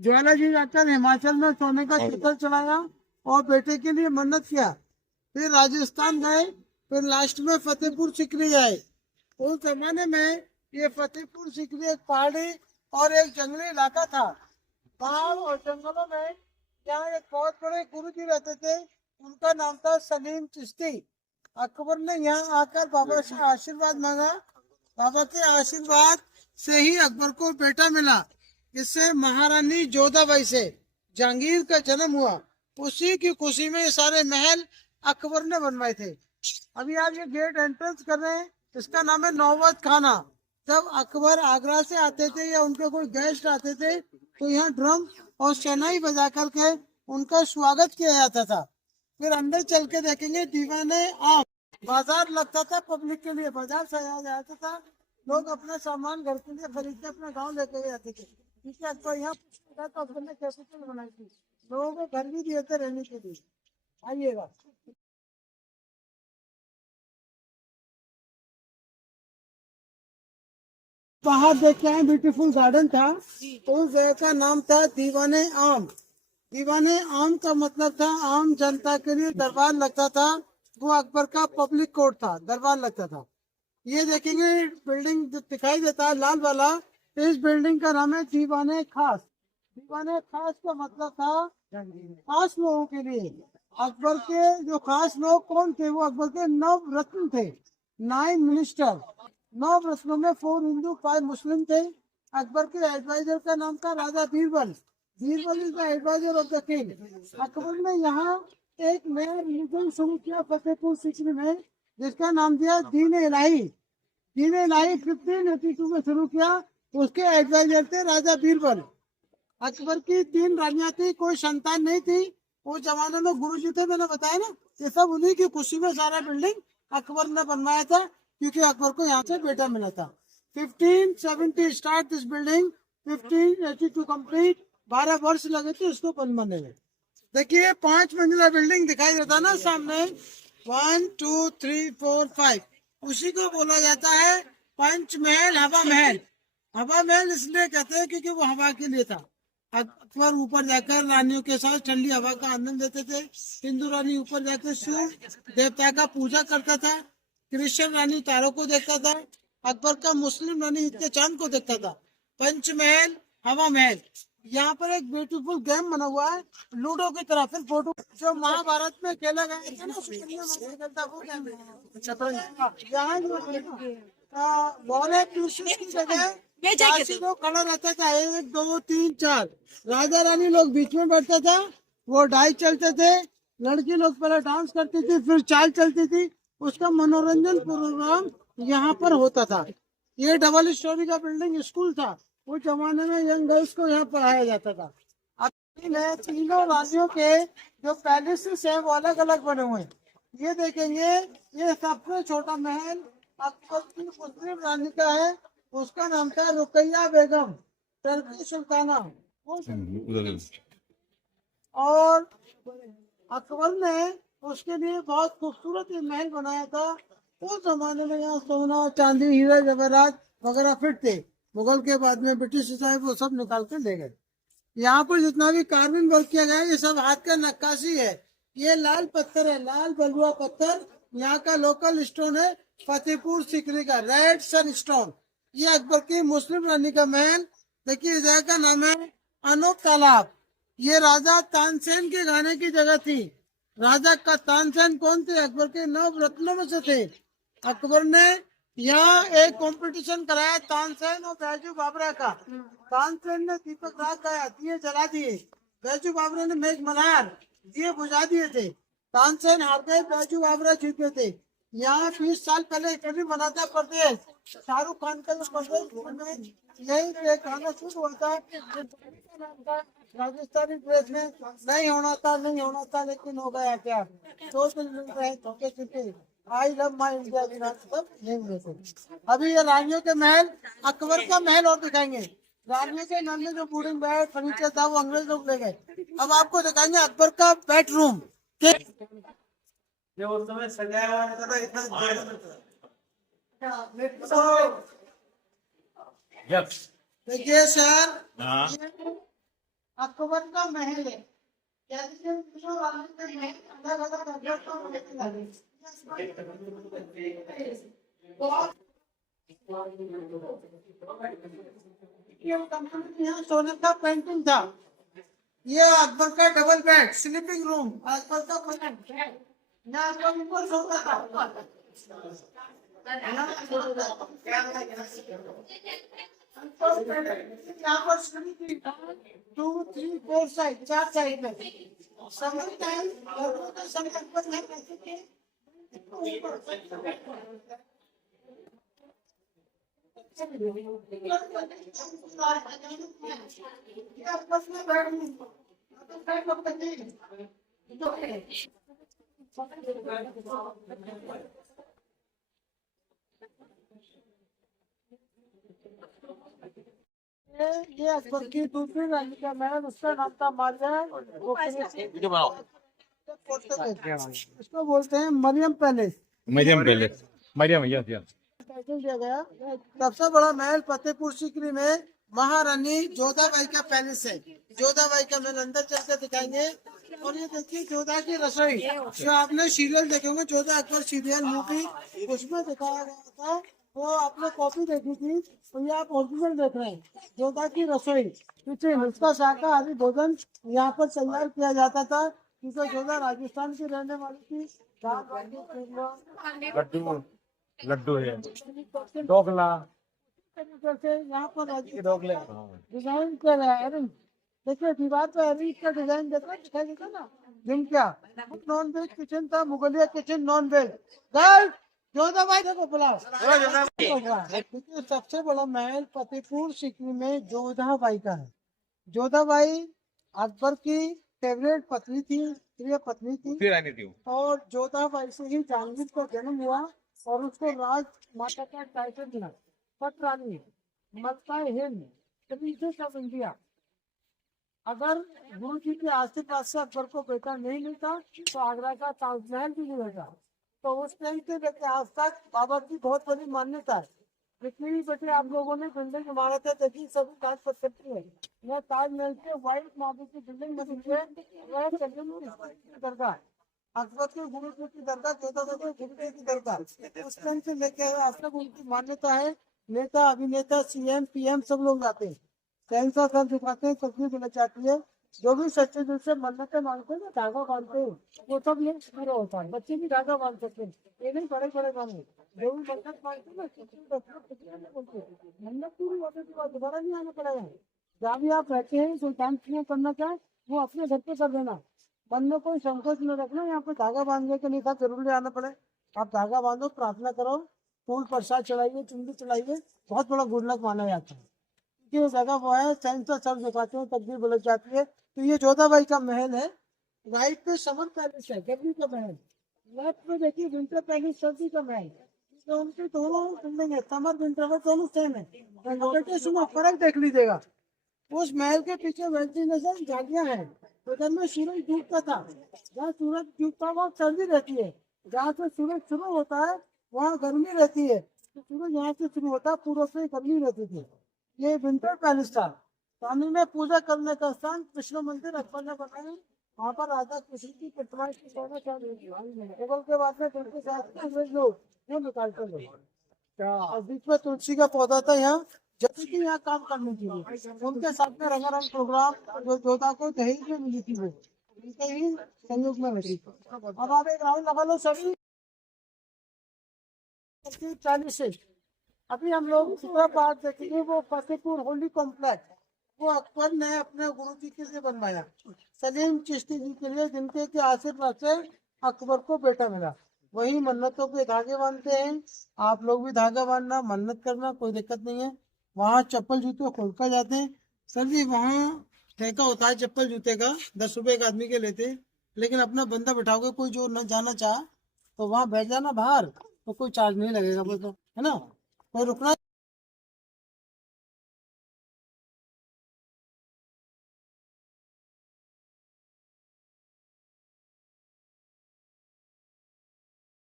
ज्वाला जी जाकर हिमाचल में सोने का शिखर चढ़ाया और बेटे के लिए मन्नत किया। फिर राजस्थान गए, फिर लास्ट में फतेहपुर सीकरी आए। उस जमाने में ये फतेहपुर सीकरी एक पहाड़ी और एक जंगली इलाका था। पहाड़ और जंगलों में यहाँ एक बहुत बड़े गुरु जी रहते थे, उनका नाम था सलीम चिश्ती। अकबर ने यहाँ आकर बाबा से आशीर्वाद मांगा। बाबा के आशीर्वाद से ही अकबर को बेटा मिला। इससे महारानी जोधाबाई से जहांगीर का जन्म हुआ। उसी की खुशी में ये सारे महल अकबर ने बनवाए थे। अभी आप ये गेट एंट्रेंस कर रहे हैं, इसका नाम है नौबत खाना। जब अकबर आगरा से आते थे या उनके कोई गेस्ट आते थे तो यहाँ ड्रम और शहनाई बजा करके उनका स्वागत किया जाता था। फिर अंदर चल के देखेंगे दीवाने आप बाजार लगता था, पब्लिक के लिए बाजार सजाया जाता था। लोग अपना सामान घर के लिए खरीद के अपने गाँव लेके जाते थे। ठीक है, तो यहाँ तो अकबर ने कैपिटल बनाई थी, लोगों को घर भी दिए थे रहने के लिए। आइएगा। बाहर देख के आए, ब्यूटीफुल गार्डन था। तो उस जगह का नाम था दीवाने आम। दीवाने आम का मतलब था आम जनता के लिए दरबार लगता था। वो अकबर का पब्लिक कोर्ट था, दरबार लगता था। ये देखेंगे बिल्डिंग जो दिखाई देता है लाल वाला, इस बिल्डिंग का नाम है दीवाने खास। दीवाने खास का मतलब था खास लोगों के लिए। अकबर के जो खास लोग कौन थे, वो अकबर के 9 रत्न थे, 9 मिनिस्टर। 9 रत्नों में 4 हिंदू 5 मुस्लिम थे। अकबर के एडवाइजर का नाम था राजा Birbal. Birbal is the advisor of the king. Akbar ने यहाँ एक नया रिलीजन शुरू किया फतेहपुर सीकरी में, जिसका नाम दिया दीन इलाही। दीन इलाही 1582 में शुरू किया। उसके एडवाइजर थे राजा बीरबल। अकबर की 3 रानियां थी, कोई संतान नहीं थी। उस जमाने में गुरु जी थे, मैंने बताया ना। ये सब उन्हीं की खुशी में सारा बिल्डिंग अकबर ने बनवाया था, क्योंकि अकबर को यहाँ से बेटा मिला था। 1570 स्टार्ट दिस बिल्डिंग, 1582 कंप्लीट। 12 वर्ष लगे थे इसको बनने में। देखिए 5 मंजिला बिल्डिंग दिखाई देता ना सामने, 1 2 3 4 5। उसी को बोला जाता है पंचमहल हवा महल। हवा महल इसलिए कहते हैं क्योंकि वो हवा के लिए था। अकबर ऊपर जाकर रानियों के साथ ठंडी हवा का आनंद लेते थे। हिंदू रानी ऊपर जाकर सूर्य देवता का पूजा करता था। क्रिश्चियन रानी तारों को देखता था। अकबर का मुस्लिम रानी इतने चांद को देखता था। पंचमहल हवा महल। यहाँ पर एक ब्यूटीफुल गेम बना हुआ है, लूडो की तरह। फिर फोटो जो महाभारत में खेला गया था ना, वो गेम है। यहाँ बॉल है, की जगह 4 खड़ा रहता था, 1 2 3 4। राजा रानी लोग बीच में बैठता था, वो डाई चलते थे। लड़की लोग पहले डांस करती थी, फिर चाल चलती थी। उसका मनोरंजन प्रोग्राम यहाँ पर होता था। ये डबल स्टोरी का बिल्डिंग स्कूल था। उस जमाने में यंग गर्ल्स को यहाँ पढ़ाया जाता था। अब तीनों रानियों के जो पैलेसेस है वो अलग अलग बने हुए हैं। ये देखेंगे, ये सबसे छोटा महल अकबर की मुस्लिम रानी का है। उसका नाम था रुकैया बेगम, टर्की सुल्ताना। और अकबर ने उसके लिए बहुत खूबसूरत महल बनाया था। उस जमाने में यहाँ सोना चांदी हीरा जवाहरात वगैरह फिट थे। मुगल के बाद में ब्रिटिश साहब वो सब निकाल कर ले गए। यहाँ पर जितना भी कार्विंग वर्क किया गया है, ये सब हाथ का नक्काशी है। ये लाल पत्थर है, लाल बलुआ पत्थर। यहाँ का लोकल स्टोन है फतेहपुर सीकरी का रेड सन स्टोन। ये अकबर की मुस्लिम रानी का महल। देखिए इस जगह का नाम है अनूप तालाब। ये राजा तानसेन के गाने की जगह थी। राजा का तानसेन कौन थे? अकबर के 9 रत्नों में से थे। अकबर ने यहाँ एक कंपटीशन कराया तानसेन और बैजू बाबरा का। तानसेन ने दीपक राग गाया, दिए जला दिए। बैजू बाबरा ने मेघ मल्हार, दिए बुझा दिए थे। तानसेन हार गए, बैजू बाबरा जीत गए थे। यहाँ 20 साल पहले फिल्म बना था परदेश, शाहरुख खान का। परदेश यही गाना शुरू हुआ था। राजस्थानी ड्रेस में नहीं होना था, नहीं होना था, लेकिन हो गया क्या। 2 दिन मिल रहे धोखे छुपे, आई लव माई इंडिया सब नहीं मिले थे। अभी ये रानियों के महल, अकबर का महल और दिखाएंगे। रानियों के महल में जो बोर्डिंग बेड फर्नीचर था वो अंग्रेज लोग ले गए। अब आपको दिखाएंगे अकबर का बेडरूम जो उस समय सजाया हुआ था। इतना देखिए सर, अकबर का महल है। जैसे अलग अलग अकबर का महल है। बहुत यहाँ सोने का पेंटिंग था। ये अकबर का double bed sleeping room, Akbar का बेड यहाँ अकबर ऊपर सोता था। यहाँ पर स्लीपिंग 2, 3, 4 साइड, 4 साइड में समय टाइम लोगों का समय अकबर नहीं रहते थे। ये अकबर की दूसरी रानी का महल, उसका नाम था मारिया। इसको बोलते हैं Mariam palace. Mariam palace, Mariam, yes yes. Title दिया गया। सबसे बड़ा महल फतेहपुर सीकरी में महारानी जोधाबाई का पैलेस है। जोधाबाई का महल अंदर चलकर दिखाएंगे। और ये देखिए जोधा की रसोई, जो आपने सीरियल देखे होंगे, जोधा अकबर सीरियल मूवी, उसमें दिखाया गया था। वो आपने कॉपी देखी थी, तो ये आप ओरिजिनल देख रहे हैं। जोधा की रसोई किचन, उसका शाकाहारी भोजन यहाँ पर तैयार किया जाता था, क्योंकि जोधा राजस्थान की रहने वाली थी। दाल बाटी, लड्डू, लड्डू है, ढोकला, यहाँ पर डिजाइन किया गया है। देखिए दीवार पे अभी का डिजाइन दिखाई देता ना, जिम क्या नॉन वेज किचन था, मुगलिया kitchen non veg. Girl Jodhabai देखो बुलाओ। देखिए सबसे बड़ा महल फतेहपुर सीकरी में जोधाबाई का है। जोधाबाई अकबर की फेवरेट पत्नी थी, प्रिय पत्नी थी। फिर आनी थी। और जोधाबाई से ही जहांगीर का जन्म हुआ और उसको राज माता का टाइटल मिला, पटरानी मलकाई हिंद, प्रिंसेस ऑफ इंडिया। अगर गुरु जी के आशीर्वाद से अकबर को बेटा नहीं मिलता तो आगरा का ताजमहल भी मिलेगा। तो उस टाइम से लेकर आज तक बाबा की बहुत बड़ी मान्यता है। जितनी भी बेटे आप लोगों ने बिल्डिंग इमारतें देखी, सभी ताज पत्थर की है। यह ताजमहल के व्हाइट मार्बल की बिल्डिंग बनी है। वह दरगाह अकबर के गुरु जी की दरगाह, जोधाबाई के गुरु जी की दरगाह, उस टाइम से लेकर आज तक उनकी मान्यता है। नेता, अभिनेता, सीएम, पीएम सब लोग आते हैं, कैंसर सर दिखाते हैं, तकलीफ मिल जाती है। जो भी सच्चे दिल से मन्नतें मांगते हैं ना, धागा बांधते हैं, वो सब ये पूरा होता है। बच्चे भी धागा बांध सकते हैं, ये नहीं बड़े बड़े काम है। जो भी मन्नत मांगते हैं ना, मन्नत पूरी होने के बाद दोबारा नहीं आना पड़ेगा। जहाँ भी आप रहते हैं, कोई काम क्यों करना चाहे वो अपने घर पे कर देना। मन में कोई संकोच न रखना, यहाँ पे धागा बांधने के लिए जरूरी आना पड़े। आप धागा बांधो, प्रार्थना करो, फूल प्रसाद चढ़ाइए, चुंडी चढ़ाइए, बहुत बड़ा गुड लक माना जाता है। ये जगह वो है, सेंसर सब दिखाते हैं, तकदीर बदल जाती है। तो ये जोधाबाई का महल है। राइट पे समर पैलेस है, गर्मी का महल। लेफ्ट में देखिए विंटर पैलेस, सर्दी का महल। तो उनके दोनों बिल्डिंग है, समर विंटर में दोनों सेम है। सुनो फर्क देख लीजिएगा। उस महल के पीछे वेंटिलेशन झाड़ियां हैं। तो जब में सूरज डूबता था, जहाँ सूरज डूबता है वहाँ सर्दी रहती है, जहाँ से सूरज शुरू होता है वहाँ गर्मी रहती है। तो सूरज यहाँ से शुरू होता है, पूर्व से गर्मी रहती थी। ये विंटर पैलेस था। पानी में पूजा करने का स्थान कृष्ण मंदिर अकबर ने बनाया। वहाँ पर राधा कृष्ण की प्रतिमा की केवल के बाद में तुलसी लोग निकालते लोग। और बीच में तुलसी का पौधा था यहाँ, जैसे कि यहाँ काम करने के लिए। उनके साथ में रंगारंग प्रोग्राम जो जोधा को दहेज में मिली थी, वो उनके ही संयोग में मिली। अब आप एक राउंड लगा लो सभी 40। अभी हम लोग पूरा बात देखेंगे वो फतेहपुर होली कॉम्प्लेक्स, वो अकबर ने अपने गुरु जी के लिए बनवाया, सलीम चिश्ती जी के लिए, जिनके के आशीर्वाद से अकबर को बेटा मिला। वही मन्नतों के धागे बांधते हैं। आप लोग भी धागा बांधना, मन्नत करना, कोई दिक्कत नहीं है। वहाँ चप्पल जूते खोल कर जाते हैं। सर जी वहाँ ठेका होता है चप्पल जूते का, 10 रुपए एक आदमी के लेते हैं। लेकिन अपना बंदा बैठाओगे, कोई जो न जाना चाह तो वहाँ बैठ जाना बाहर, तो कोई चार्ज नहीं लगेगा, बोलते है ना। कोई रुकना